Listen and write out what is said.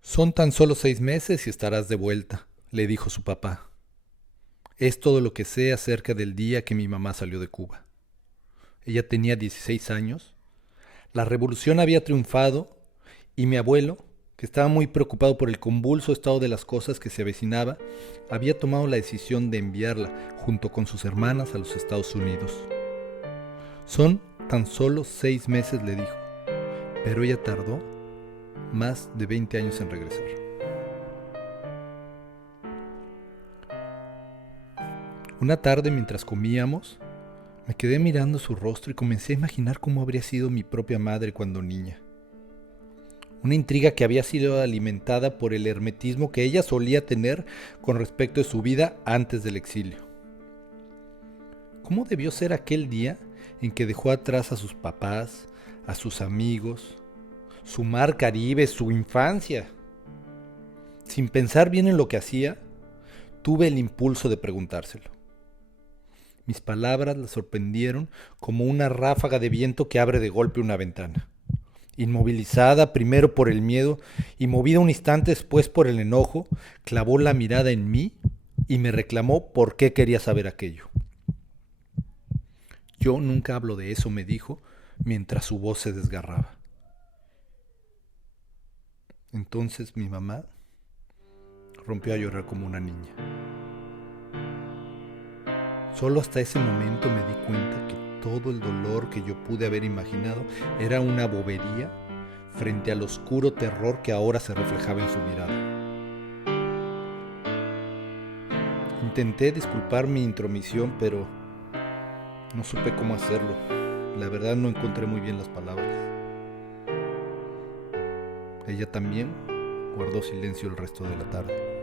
Son tan solo 6 meses y estarás de vuelta, le dijo su papá. Es todo lo que sé acerca del día que mi mamá salió de Cuba. Ella tenía 16 años, la revolución había triunfado y mi abuelo, que estaba muy preocupado por el convulso estado de las cosas que se avecinaba, había tomado la decisión de enviarla junto con sus hermanas a los Estados Unidos. Son tan solo 6 meses, le dijo, pero ella tardó más de 20 años en regresar. Una tarde mientras comíamos, me quedé mirando su rostro y comencé a imaginar cómo habría sido mi propia madre cuando niña. Una intriga que había sido alimentada por el hermetismo que ella solía tener con respecto de su vida antes del exilio. ¿Cómo debió ser aquel día en que dejó atrás a sus papás, a sus amigos, su mar Caribe, su infancia? Sin pensar bien en lo que hacía, tuve el impulso de preguntárselo. Mis palabras la sorprendieron como una ráfaga de viento que abre de golpe una ventana. Inmovilizada primero por el miedo y movida un instante después por el enojo, clavó la mirada en mí y me reclamó por qué quería saber aquello. Yo nunca hablo de eso, me dijo, mientras su voz se desgarraba. Entonces mi mamá rompió a llorar como una niña. Solo hasta ese momento me di cuenta que todo el dolor que yo pude haber imaginado era una bobería frente al oscuro terror que ahora se reflejaba en su mirada. Intenté disculpar mi intromisión, pero no supe cómo hacerlo. La verdad no encontré muy bien las palabras. Ella también guardó silencio el resto de la tarde.